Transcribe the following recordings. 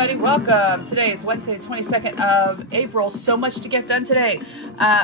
everybody. Welcome. Today is Wednesday, the 22nd of April. So much to get done today.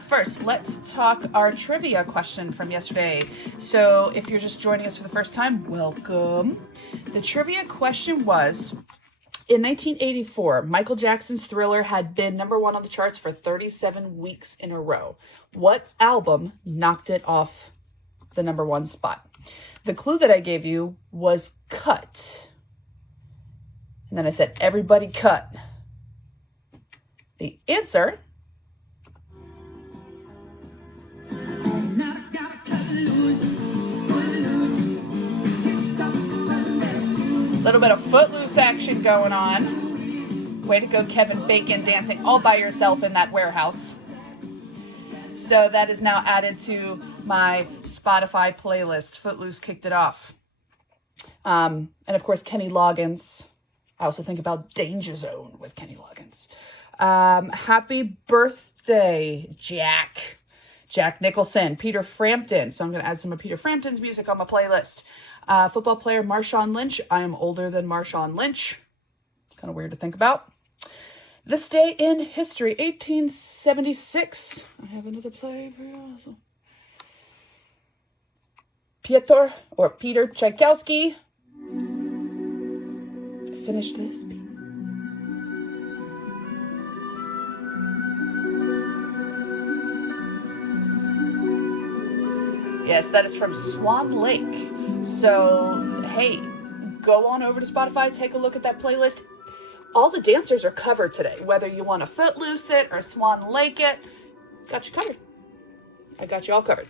First, let's talk our trivia question from yesterday. So if you're just joining us for the first time, welcome. The trivia question was, in 1984, Michael Jackson's Thriller had been number one on the charts for 37 weeks in a row. What album knocked it off the number one spot? The clue that I gave you was Cut. And then I said, everybody cut. The answer little bit of Footloose action going on. Way to go, Kevin Bacon, dancing all by yourself in that warehouse. So that is now added to my Spotify playlist. Footloose kicked it off. And of course, Kenny Loggins. I also think about Danger Zone with Kenny Loggins. Happy birthday, Jack. Jack Nicholson, Peter Frampton. So I'm going to add some of Peter Frampton's music on my playlist. Football player Marshawn Lynch. I am older than Marshawn Lynch. Kind of weird to think about. This day in history, 1876. I have another play for you. Peter Tchaikovsky finished this piece. Yes, that is from Swan Lake. So, hey, go on over to Spotify, take a look at that playlist. All the dancers are covered today. Whether you want to Footloose it or Swan Lake it, got you covered. I got you all covered.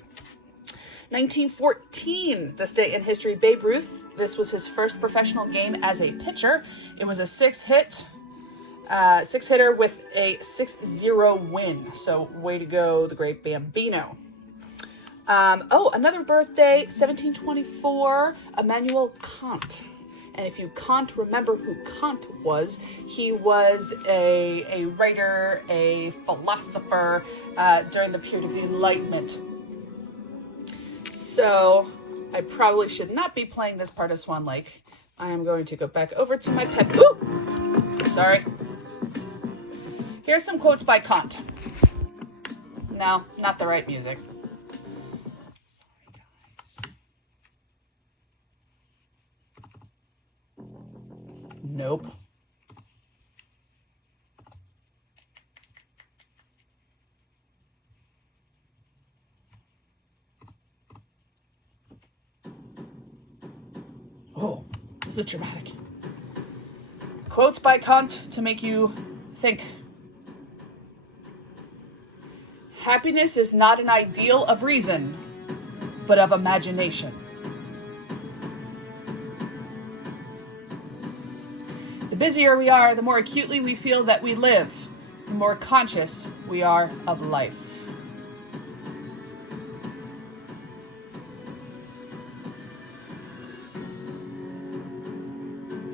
1914, this day in history, Babe Ruth. This was his first professional game as a pitcher. It was a six-hitter with a 6-0 win. So way to go, the great Bambino. Another birthday, 1724, Immanuel Kant. And if you can't remember who Kant was, he was a writer, a philosopher during the period of the Enlightenment. So I probably should not be playing this part of Swan Lake. I am going to go back over to my pen. Ooh! Sorry. Here's some quotes by Kant. No, not the right music. Nope. Oh, this is dramatic. Quotes by Kant to make you think. Happiness is not an ideal of reason, but of imagination. The busier we are, the more acutely we feel that we live, the more conscious we are of life.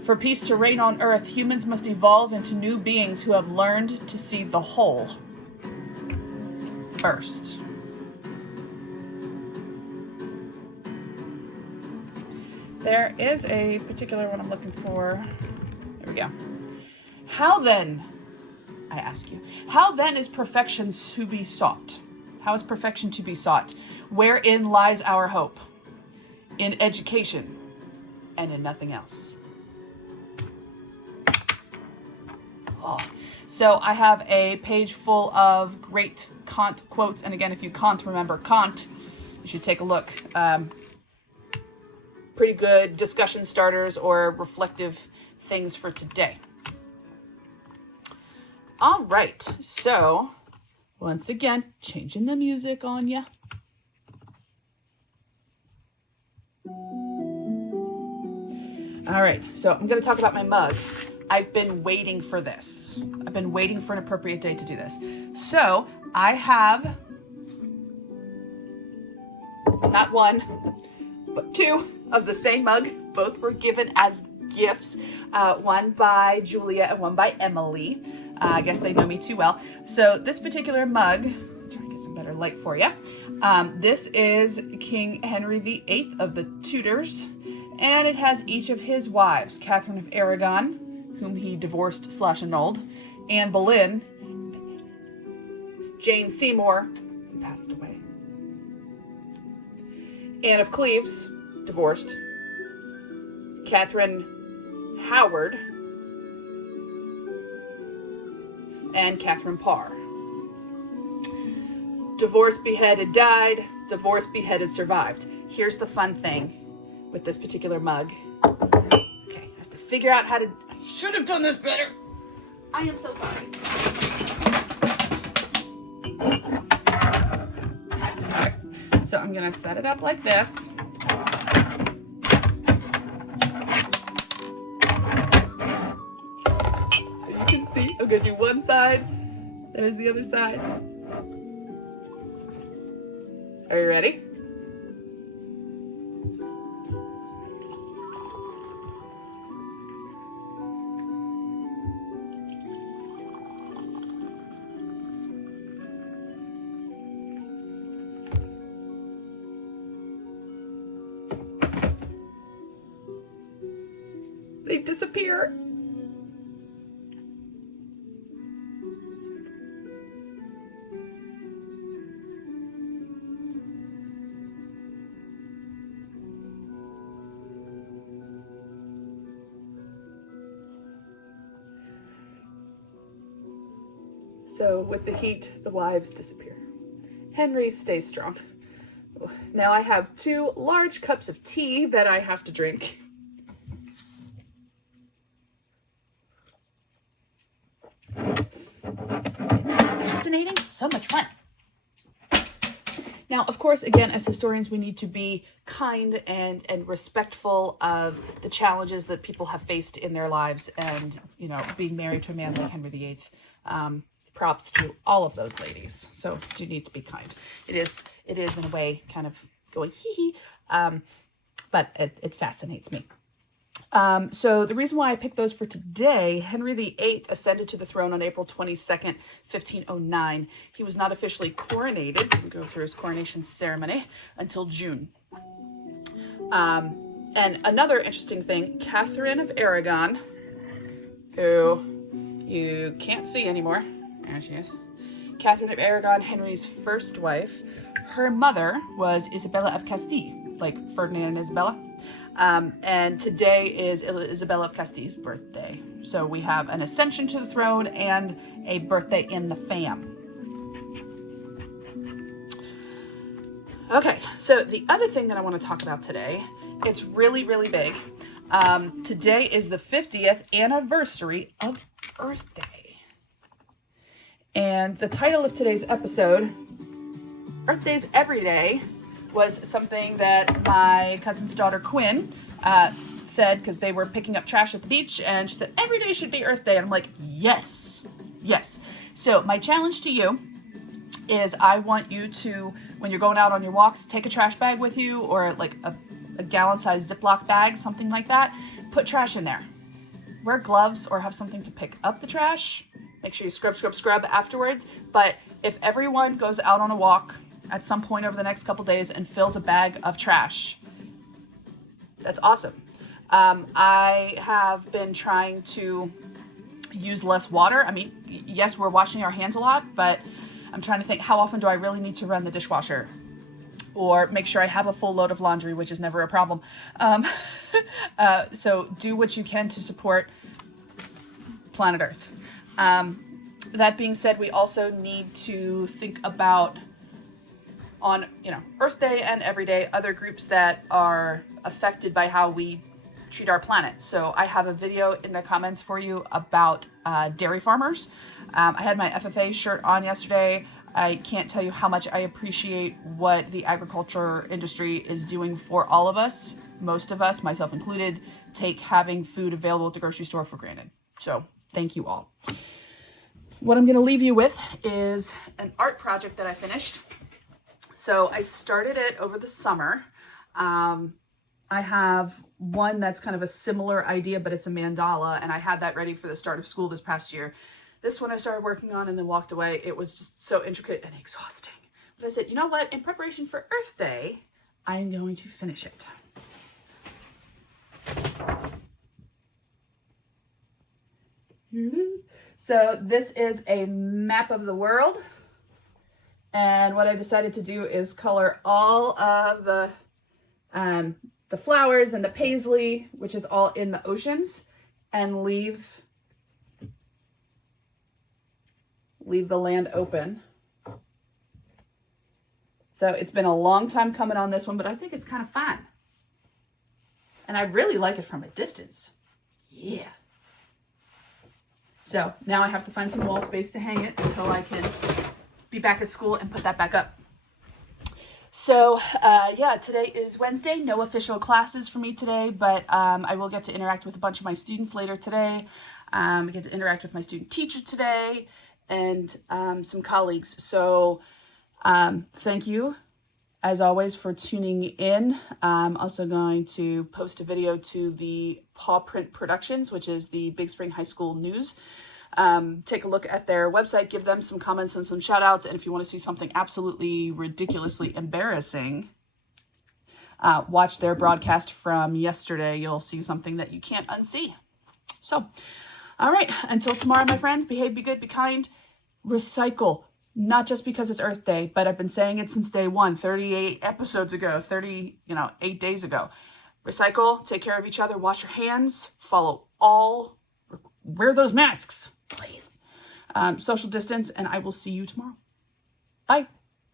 For peace to reign on earth, humans must evolve into new beings who have learned to see the whole first. There is a particular one I'm looking for. There we go. How then, I ask you, how then is perfection to be sought? How is perfection to be sought? Wherein lies our hope? In education and in nothing else. Oh. So I have a page full of great Kant quotes. And again, if you can't remember Kant, you should take a look. Pretty good discussion starters or reflective things for today. All right. So once again, changing the music on ya. All right. So I'm going to talk about my mug. I've been waiting for this. I've been waiting for an appropriate day to do this. So I have not one, but two of the same mug. Both were given as gifts. One by Julia and one by Emily. I guess they know me too well. So this particular mug, try and get some better light for you. This is King Henry VIII of the Tudors. And it has each of his wives, Catherine of Aragon, whom he divorced / annulled, Anne Boleyn, Jane Seymour, who passed away, Anne of Cleves, divorced, Catherine Howard, and Catherine Parr. Divorced, beheaded, died. Divorced, beheaded, survived. Here's the fun thing with this particular mug. Okay, I have to figure out how to... I should have done this better. I am so sorry. Okay, so I'm going to set it up like this. So you can see, I'm going to do one side. There's the other side. Are you ready? They disappear. So with the heat, the wives disappear. Henry stays strong. Now I have 2 large cups of tea that I have to drink. Fascinating, so much fun. Now, of course, again, as historians, we need to be kind and respectful of the challenges that people have faced in their lives, and, you know, being married to a man like Henry VIII. Props to all of those ladies. So do need to be kind. It is in a way kind of going hee hee, but it fascinates me. So the reason why I picked those for today, Henry VIII ascended to the throne on April 22nd, 1509. He was not officially coronated, didn't go through his coronation ceremony until June. And another interesting thing, Catherine of Aragon, who you can't see anymore. There she is. Catherine of Aragon, Henry's first wife. Her mother was Isabella of Castile, like Ferdinand and Isabella. And today is Isabella of Castile's birthday. So we have an ascension to the throne and a birthday in the fam. Okay, so the other thing that I want to talk about today, it's really, really big. Today is the 50th anniversary of Earth Day. And the title of today's episode, Earth Day's Every Day, was something that my cousin's daughter Quinn said, because they were picking up trash at the beach, and she said, every day should be Earth Day. And I'm like, yes, yes. So my challenge to you is I want you to, when you're going out on your walks, take a trash bag with you, or like a gallon-sized Ziploc bag, something like that. Put trash in there. Wear gloves or have something to pick up the trash. Make sure you scrub afterwards. But if everyone goes out on a walk at some point over the next couple days and fills a bag of trash, that's awesome. I have been trying to use less water. I mean, yes, we're washing our hands a lot, but I'm trying to think, how often do I really need to run the dishwasher? Or make sure I have a full load of laundry, which is never a problem. So do what you can to support planet Earth. That being said, we also need to think about, on, you know, Earth Day and every day, other groups that are affected by how we treat our planet. So I have a video in the comments for you about dairy farmers. I had my FFA shirt on yesterday. I can't tell you how much I appreciate what the agriculture industry is doing for all of us. Most of us, myself included, take having food available at the grocery store for granted. So thank you all. What I'm going to leave you with is an art project that I finished. So I started it over the summer. I have one that's kind of a similar idea, but it's a mandala, and I had that ready for the start of school this past year. This one I started working on and then walked away. It was just so intricate and exhausting. But I said, you know what? In preparation for Earth Day, I'm going to finish it. So this is a map of the world. And what I decided to do is color all of the flowers and the paisley, which is all in the oceans, and leave the land open. So it's been a long time coming on this one, but I think it's kind of fun. And I really like it from a distance. Yeah. So now I have to find some wall space to hang it until I can be back at school and put that back up. So yeah, today is Wednesday. No official classes for me today, but I will get to interact with a bunch of my students later today. I get to interact with my student teacher today and some colleagues. So thank you, as always, for tuning in. I'm also going to post a video to the Paw Print Productions, which is the Big Spring High School news. Take a look at their website, give them some comments and some shout outs. And if you want to see something absolutely ridiculously embarrassing, watch their broadcast from yesterday. You'll see something that you can't unsee. So, all right, until tomorrow, my friends, behave, be good, be kind, recycle. Not just because it's Earth Day, but I've been saying it since day one, 38 episodes ago, 8 days ago. Recycle, take care of each other, wash your hands, wear those masks, please. Social distance, and I will see you tomorrow. Bye.